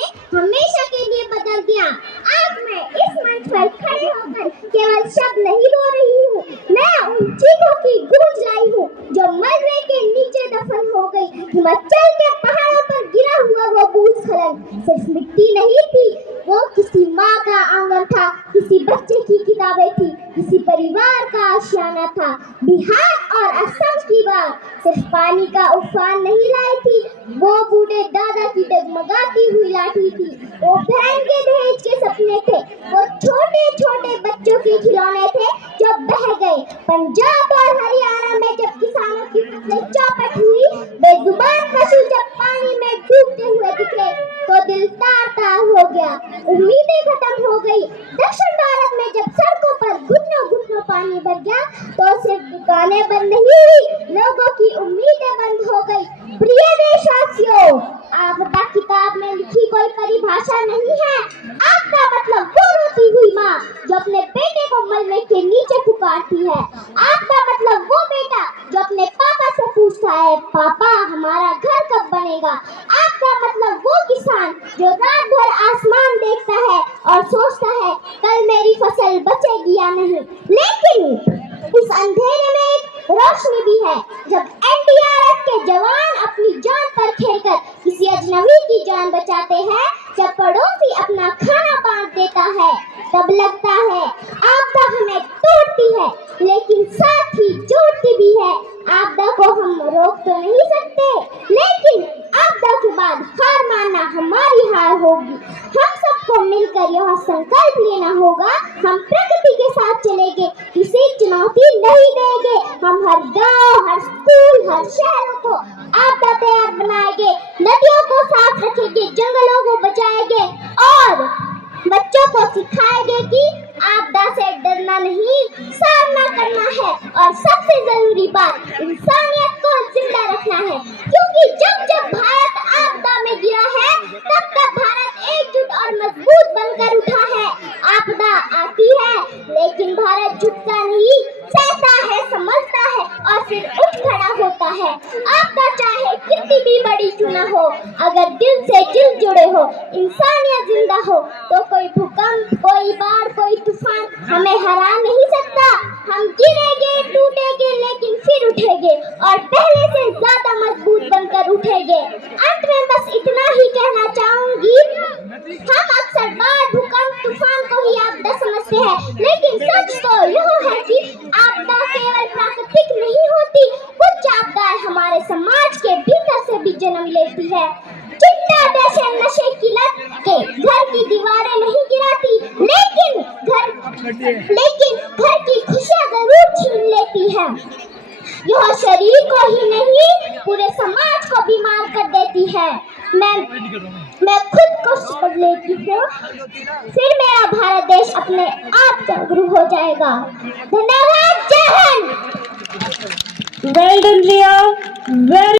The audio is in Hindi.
ने हमेशा के लिए बदल दिया। आज मैं इस मंच पर खड़े होकर केवल शब्द नहीं बोल रही हूँ, मैं उन चीखों की गूंज लाई हूँ जो मलबे के नीचे दफन हो गई। हिमाचल के पहाड़ों पर गिरा हुआ वो भूस्खलन सिर्फ मिट्टी नहीं थी, वो किसी माँ का आंगन था, किसी बच्चे की किताबें थी, किसी परिवार का आशियाना था। बिहार और असम की बात सिर्फ पानी का उफान नहीं लाई थी, वो बूढ़े दादा की डगमगाती हुई लाठी थी, वो बहन के दहेज के सपने थे, वो छोटे छोटे बच्चों के खिलौने थे जो बह गए। पंजाब और हरियाणा में जब किसानों की फसलें चौपट हुई, बेजुबान पशु जब पानी में डूबते हुए दिखे तो दिल तार तार हो गया, उम्मीदें खत्म हो गई। दक्षिण भारत में जब सड़कों पर घुटनों घुटनों पानी भर गया तो सिर्फ दुकानें बंद नहीं हुई, लोगों की उम्मीदें बंद हो गई। प्रिय देशवासियों, आपदा किताब में लिखी कोई परिभाषा नहीं है। आपदा मतलब वो रोती हुई माँ जो अपने बेटे को मलबे के नीचे पुकारती है। आपदा मतलब वो बेटा जो अपने पापा से पूछता है, पापा हमारा घर कब बनेगा। आपदा मतलब वो किसान जो रात भर आसमान देखता है और सोचता है कल मेरी फसल बचेगी या नहीं। लेकिन इस अंधेरे में एक रोशनी भी है। जब एनडीआरएफ के जवान अपनी जान पर खेलकर किसी अजनबी की जान बचाते हैं, जब पड़ोसी अपना खाना बांट देता है, तब लगता है आपदा हमें तोड़ती है लेकिन साथ ही जोड़ती भी है। आपदा को हम रोक तो नहीं सकते, लेकिन आपदा के बाद हार मानना हमारी हार होगी। हम सबको मिलकर यह संकल्प लेना होगा, हम प्रकृति के साथ चलेंगे, किसी चुनौती नहीं देंगे। हम हर गांव, हर स्कूल, हर शहरों को आपदा तैयार बनाएंगे, नदियों को साफ रखेंगे, जंगलों को बचाएंगे और बच्चों को सिखाएंगे कि आपदा से डरना नहीं, सामना करना है। और सबसे जरूरी बात, इंसानियत को जिंदा रखना है, क्योंकि जब जब भारत आपदा में गिरा है, तब तब भारत एकजुट और मजबूत बनकर उठा है। आपदा आती है लेकिन भारत झुकता नहीं, सहता है, समझता है और फिर उठ खड़ा होता है। आपदा चाहे कितनी भी बड़ी क्यों न हो, अगर दिल से दिल जुड़े हो, इंसानियत जिंदा हो, तो कोई भूकंप, कोई बाढ़, कोई तूफान हमें हरा नहीं सकता। हम गिरेंगे, टूटेंगे, लेकिन फिर उठेंगे और पहले से ज्यादा मजबूत बनकर उठेंगे। अंत में बस इतना ही कहना चाहूंगी, हम अक्सर बाढ़, भूकंप, तूफान को ही आपदा समझते हैं, लेकिन सच तो यह है कि आपदा केवल प्राकृतिक नहीं होती, कुछ आपदाएं हमारे समाज के भीतर से भी जन्म लेती है। चिट्टा जैसे नशे की लत के घर की दीवारें नहीं गिराती, लेकिन घर की खुशियां जरूर छीन लेती है। यह शरीर को ही नहीं, पूरे समाज को बीमार कर देती है। मैं खुद को लेती हूँ, फिर मेरा भारत देश अपने आप जागरूक हो जाएगा। धन्यवाद। जय Hind. Well done, Riya. Very